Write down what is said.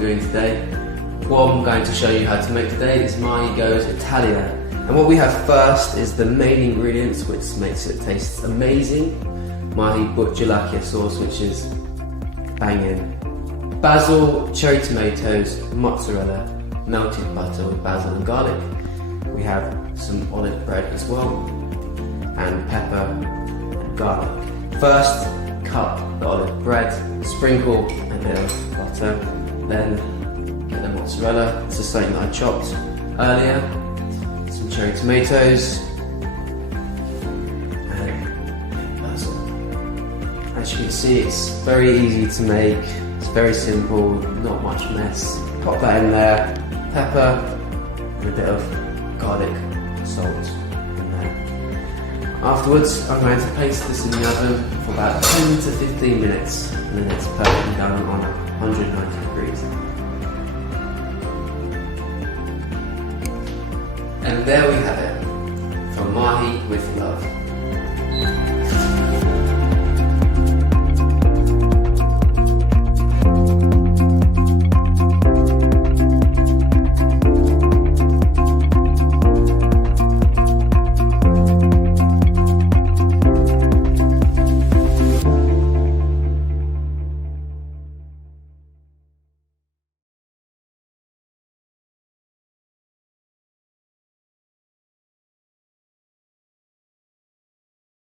doing today. What I'm going to show you how to make today is MAHI Bhut Italia. And what we have first is the main ingredients which makes it taste amazing. MAHI Bhut Jolokia sauce, which is banging. Basil, cherry tomatoes, mozzarella, melted butter with basil and garlic. We have some olive bread as well, and pepper and garlic. First, cut the olive bread, sprinkle a bit of butter, then get the mozzarella. This is something that I chopped earlier. Some cherry tomatoes, and basil. As you can see, it's very easy to make. It's very simple, not much mess. Pop that in there, pepper, and a bit of garlic, salt in there. Afterwards, I'm going to place this in the oven for about 10 to 15 minutes, and then it's perfectly done on 190 degrees. And there we have it.